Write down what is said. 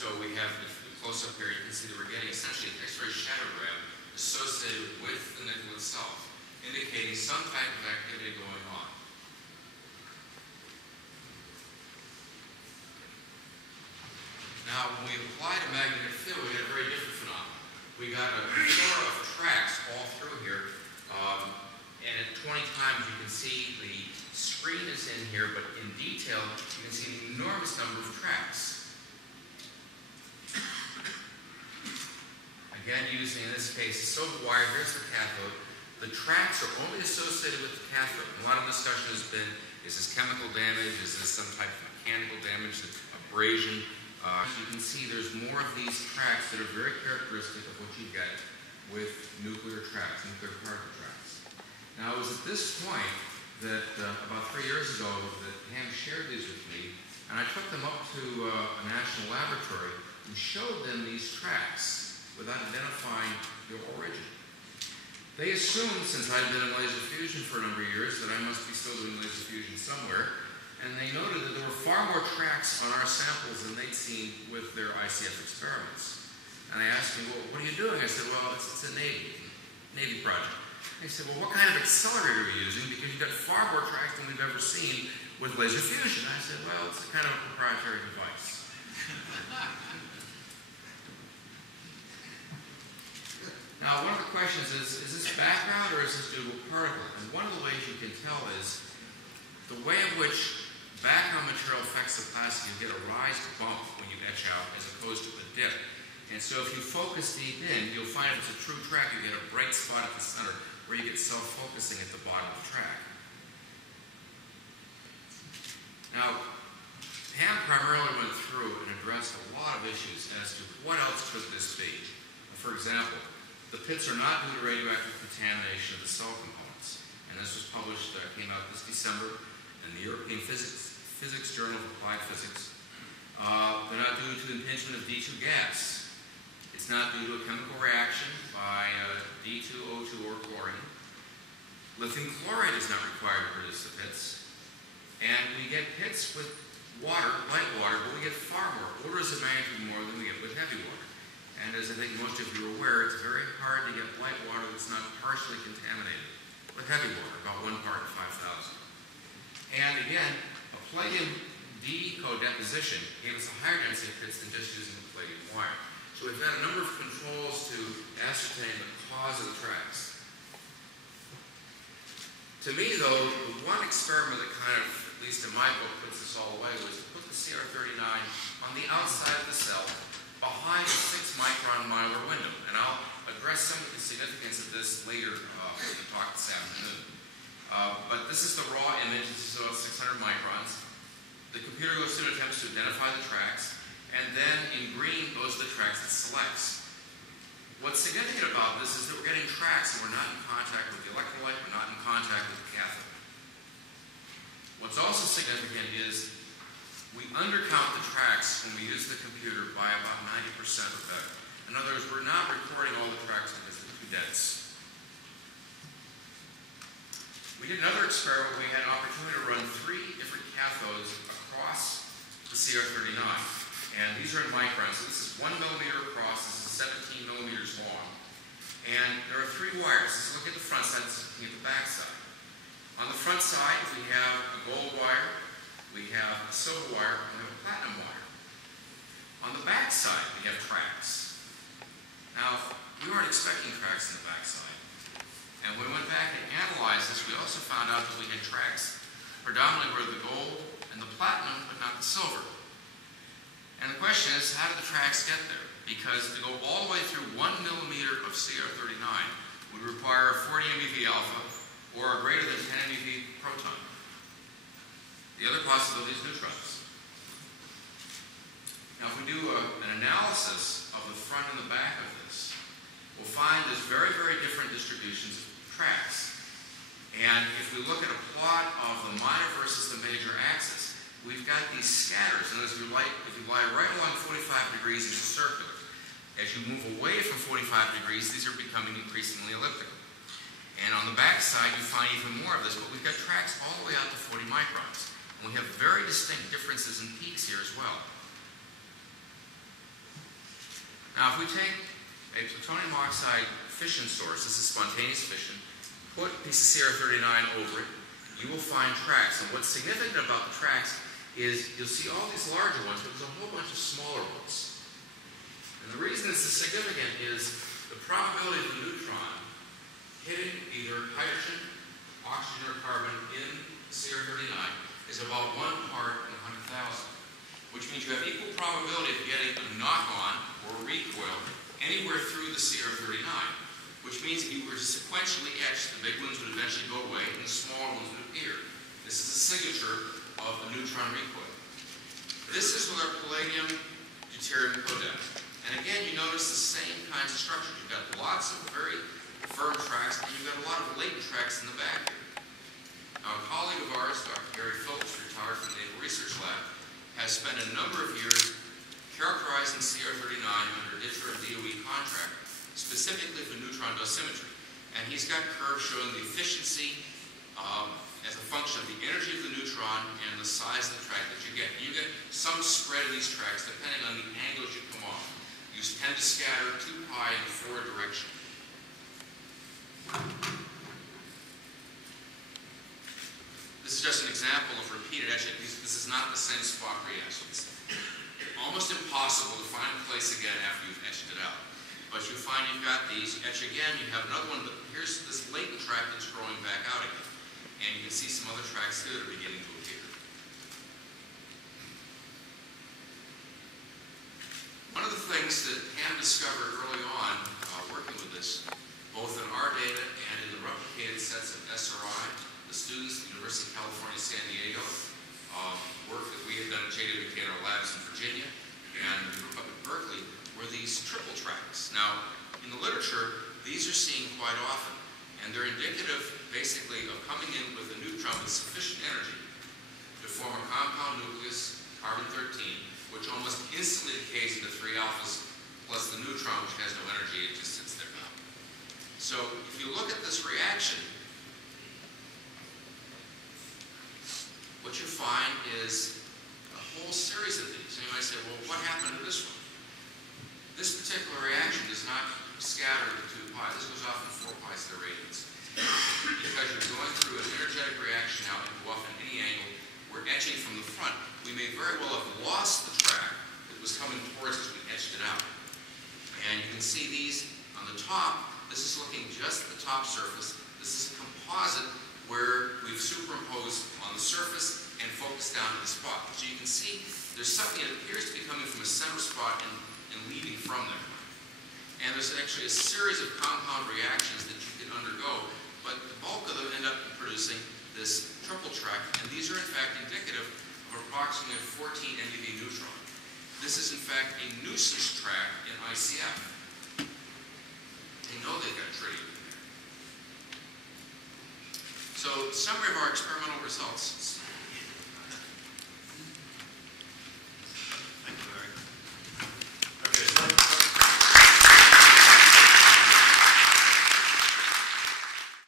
So we have the close-up here, you can see that we're getting essentially an X-ray shadowgram associated with the nickel itself, indicating some type of activity going on. Now, when we applied a magnetic field, we got a very different phenomenon. We got a plethora of tracks all through here, and at 20 times you can see the screen is in here, but in detail you can see an enormous number of tracks. Again, using, in this case, a silver wire. Here's the cathode. The tracks are only associated with the cathode. A lot of discussion has been, is this chemical damage? Is this some type of mechanical damage, abrasion? As you can see, there's more of these tracks that are very characteristic of what you get with nuclear tracks, nuclear particle tracks. Now, it was at this point that about 3 years ago that Ham shared these with me, and I took them up to a national laboratory and showed them these tracks without identifying their origin. They assumed, since I'd been in laser fusion for a number of years, that I must be still doing laser fusion somewhere, and they noted that there were far more tracks on our samples than they'd seen with their ICF experiments. And I asked them, well, what are you doing? I said, well, it's a Navy project. They said, well, what kind of accelerator are you using? Because you've got far more tracks than we've ever seen with laser fusion. I said, well, it's a kind of a proprietary device. Now, one of the questions is this background or is this due to a particle? And one of the ways you can tell is the way in which background material affects the plastic. You get a rise bump when you etch out as opposed to a dip. And so if you focus deep in, you'll find if it's a true track, you get a bright spot at the center where you get self-focusing at the bottom of the track. Now, Ham primarily went through and addressed a lot of issues as to what else could this be. For example, the pits are not due to radioactive contamination of the cell components. And this was published, came out this December in the European Physics Journal of Applied Physics. They're not due to impingement of D2 gas. It's not due to a chemical reaction by D2O2 or chlorine. Lithium chloride is not required to produce the pits. And we get pits with water, light water, but we get far more, orders of magnitude more than we get with heavy water. And as I think most of you are aware, it's very hard to get light water that's not partially contaminated with heavy water, about 1 part in 5,000. And again, a palladium D co-deposition gave us a higher density of pits than just using the palladium wire. So we've had a number of controls to ascertain the cause of the tracks. To me, though, the one experiment that kind of, at least in my book, puts this all away was to put the CR39 on the outside of the cell behind a 6-micron mylar window. And I'll address some of the significance of this later in the talk this afternoon. But this is the raw image. This is about 600 microns. The computer goes through and attempts to identify the tracks, and then in green goes the tracks it selects. What's significant about this is that we're getting tracks and we're not in contact with the electrolyte, we're not in contact with the cathode. What's also significant is we undercount the tracks when we use the computer by about 90% or better. In other words, we're not recording all the tracks because they're too dense. We did another experiment where we had an opportunity to run 3 different cathodes across the CR39. And these are in microns. So this is 1 millimeter across, this is 17 millimeters long. And there are 3 wires. This is looking at the front side, this is looking at the back side. On the front side, we have a gold wire, we have a silver wire, and we have a platinum wire. On the back side, we have tracks. Now, we weren't expecting tracks in the back side. And when we went back and analyzed this, we also found out that we had tracks predominantly were the gold and the platinum, but not the silver. And the question is, how did the tracks get there? Because to go all the way through 1 millimeter of CR39 would require a 40 MeV alpha or a greater than 10 MeV proton. The other possibility is neutrons. Now, if we do an analysis of the front and the back of this, we'll find there's very, very different distributions of tracks. And if we look at a plot of the minor versus the major axis, we've got these scatters. And if you lie right along 45 degrees, it's circular. As you move away from 45 degrees, these are becoming increasingly elliptical. And on the back side, you find even more of this, but we've got tracks all the way out to 40 microns. And we have very distinct differences in peaks here as well. Now, if we take a plutonium oxide fission source, this is spontaneous fission, put a piece of CR39 over it, you will find tracks. And what's significant about the tracks is you'll see all these larger ones, but there's a whole bunch of smaller ones. And the reason this is significant is the probability of the neutron hitting either hydrogen, oxygen, or carbon in CR39 is about 1 part in 100,000, which means you have equal probability of getting a knock-on or recoil anywhere through the CR39, which means if you were to sequentially etch, the big ones would eventually go away and the smaller ones would appear. This is a signature of a neutron recoil. This is with our palladium deuterium codep. And again, you notice the same kinds of structures. You've got lots of very firm tracks, and you've got a lot of latent tracks in the back here. Now, a colleague of ours, Dr. Gary Phillips, retired from the Naval Research Lab, has spent a number of years characterizing CR39 under DITRA and DOE contract, specifically for neutron dosimetry. And he's got curves showing the efficiency as a function of the energy of the neutron and the size of the track that you get. You get some spread of these tracks depending on the angles you come off. You tend to scatter 2 pi in the forward direction. This is just an example of repeated etching. This is not the same Szpak reaction. It's almost impossible to find a place again after you've etched it out. But you find you've got these, you etch again, you have another one, but here's this latent track that's growing back out again. And you can see some other tracks here that are beginning to appear. One of the things that Pam discovered early on, working with this, both in our data and in the replicated sets of SRI, the students at the University of California, San Diego, work that we had done at JWK in our labs in Virginia, and up at Berkeley, were these triple tracks. Now, in the literature, these are seen quite often, and they're indicative, basically, of coming in with a neutron with sufficient energy to form a compound nucleus, carbon-13, which almost instantly decays into 3 alphas, plus the neutron, which has no energy, it just sits there now. So, if you look at this reaction, what you find is a whole series of these. And you might say, well, what happened to this one? This particular reaction does not scatter into 2 pi. This goes off in 4 pi to the radians. Because you're going through an energetic reaction now and go off at any angle, we're etching from the front. We may very well have lost the track that was coming towards us as we etched it out. And you can see these on the top. This is looking just at the top surface. This is a composite where we've superimposed on the surface and focused down to the spot. So you can see there's something that appears to be coming from a center spot and leaving from there. And there's actually a series of compound reactions that you can undergo, but the bulk of them end up producing this triple track, and these are in fact indicative of approximately a 14 MeV neutron. This is in fact a nuisance track in ICF. They know they've got tritium in there. So, summary of our experimental results.